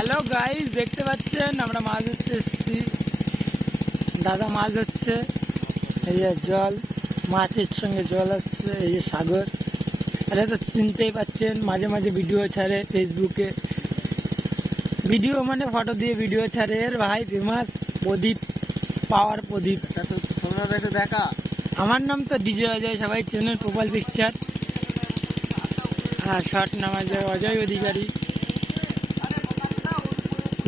Hello guys, দেখতে পাচ্ছেন আমরা মাছ ধরতে এসেছি। দাদা মাছ হচ্ছে, এই যে জল, মাছের সঙ্গে জল আসছে, এই যে সাগর। আরে তো চিনতেই পাচ্ছেন, মাঝে মাঝে ভিডিও ছাড়ে ফেসবুকে, ভিডিও মানে ফটো দিয়ে ভিডিও ছাড়ে। এর ভাই ফেমাস প্রদীপ, পাওয়ার প্রদীপ। তোমরা একটু দেখা। আমার নাম তো ডিজে অজয়, সবাই চেনেন, প্রোফাইল পিকচার। আর শর্ট নাম আছে অজয় অধিকারী।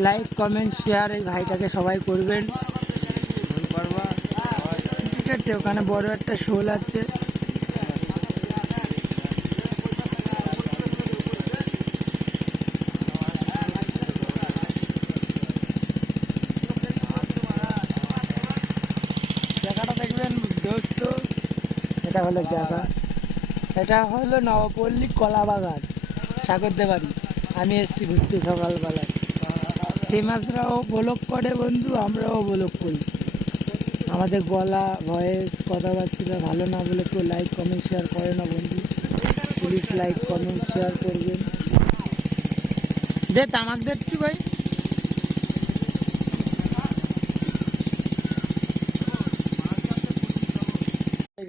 লাইক কমেন্ট শেয়ার এই ভাইটাকে সবাই করবেন, ঠিক আছে? ওখানে বড় একটা শোল আছে। জায়গাটা দেখবেন দোস্ত, এটা হলো জায়গা, এটা হলো নবপল্লী কলা বাগান, সাগরদে বাড়ি। আমি এসেছি ঘুরতে সকালবেলায়। ফেমাসরাও ব্লগ করে বন্ধু, আমরাও ব্লগ করি। আমাদের গলা, ভয়েস, কথাবার্তা ভালো না বলে কেউ লাইক কমেন্ট শেয়ার করে না বন্ধু। প্লিজ লাইক কমেন্ট শেয়ার করবেন। দে তামাক দেখছি ভাই।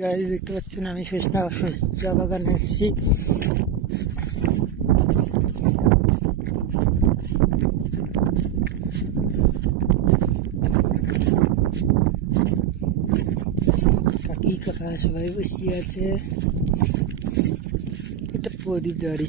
গাড়ি দেখতে পাচ্ছেন, আমি শেষনা চা বাগানে এসেছি। কাকি কাকা সবাই বসে আছে। এটা প্রদীপ দাড়ি।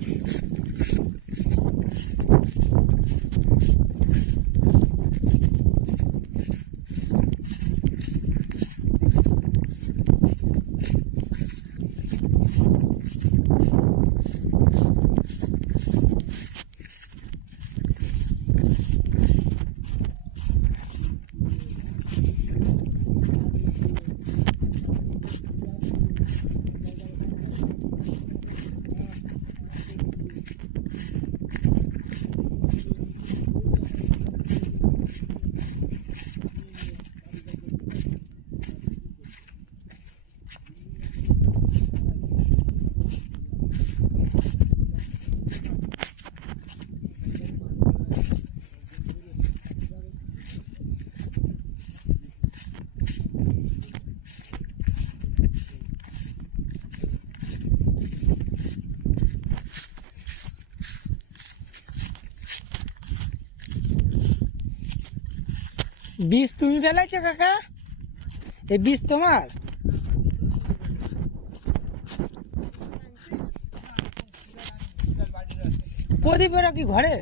বীজ তুমি ফেলাইছো কাকা? এই বীজ তোমার? প্রদীপ ওরা কি ঘরে?